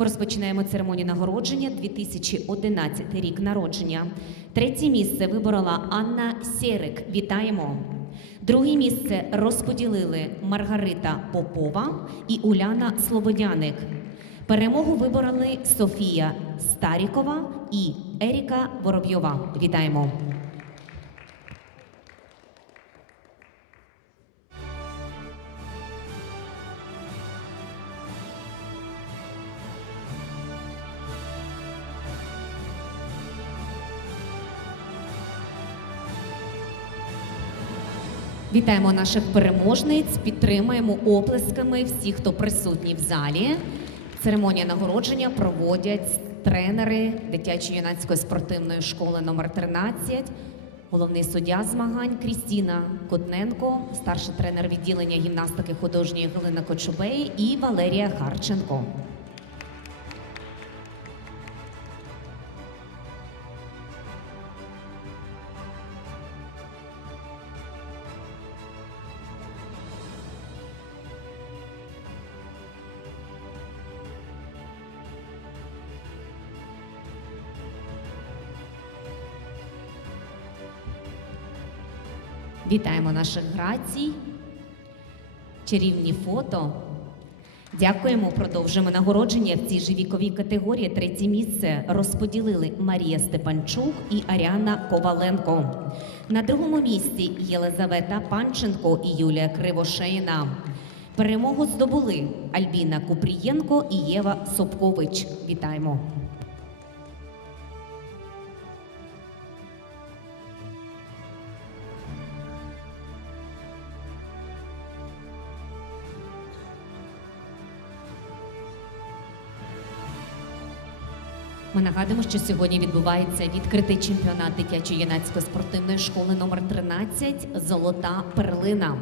Ми розпочинаємо церемонію нагородження 2011 рік народження. Третє місце виборола Анна Сєрик. Вітаємо. Друге місце розподілили Маргарита Попова і Уляна Слободяник. Перемогу вибороли Софія Старікова і Еріка Воробйова. Вітаємо. Вітаємо наших переможниць, підтримаємо оплесками всіх, хто присутній в залі. Церемонія нагородження проводять тренери дитячо-юнацької спортивної школи номер 13 головний суддя змагань Крістіна Котненко, старший тренер відділення гімнастики художньої Галина Кочубей і Валерія Харченко. Вітаємо наших грацій, чарівні фото. Дякуємо. Продовжуємо нагородження в цій же віковій категорії. Третє місце розподілили Марія Степанчук і Аріана Коваленко. На другому місці Єлизавета Панченко і Юлія Кривошеїна. Перемогу здобули Альбіна Купрієнко і Єва Собкович. Вітаємо. Ми нагадуємо, що сьогодні відбувається відкритий чемпіонат дитячо-юнацької спортивної школи номер 13 Золота перлина.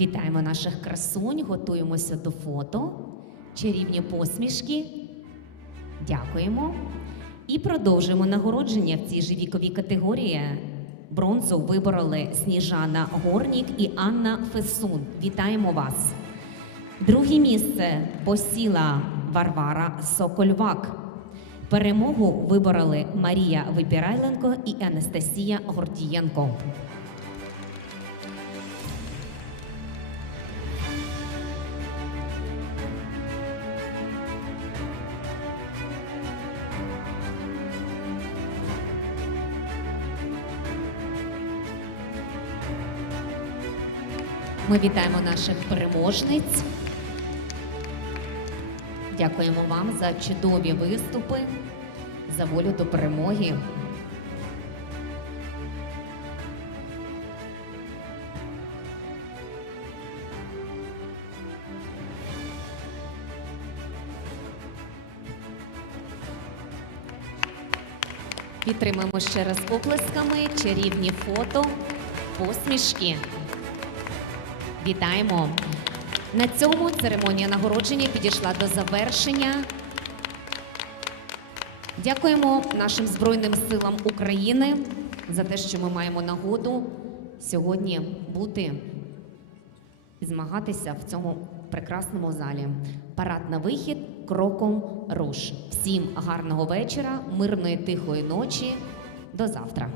Вітаємо наших красунь, готуємося до фото. Чарівні посмішки. Дякуємо. І продовжуємо нагородження в цій же віковій категорії. Бронзу вибороли Сніжана Горнік і Анна Фесун. Вітаємо вас. Друге місце посіла Варвара Сокольвак. Перемогу вибороли Марія Вибірайленко і Анастасія Гордієнко. Ми вітаємо наших переможниць. Дякуємо вам за чудові виступи, за волю до перемоги. Підтримуємо ще раз оплесками, чарівні фото, посмішки. Вітаємо! На цьому церемонія нагородження підійшла до завершення. Дякуємо нашим Збройним силам України за те, що ми маємо нагоду сьогодні бути і змагатися в цьому прекрасному залі. Парад на вихід кроком руш. Всім гарного вечора, мирної тихої ночі. До завтра.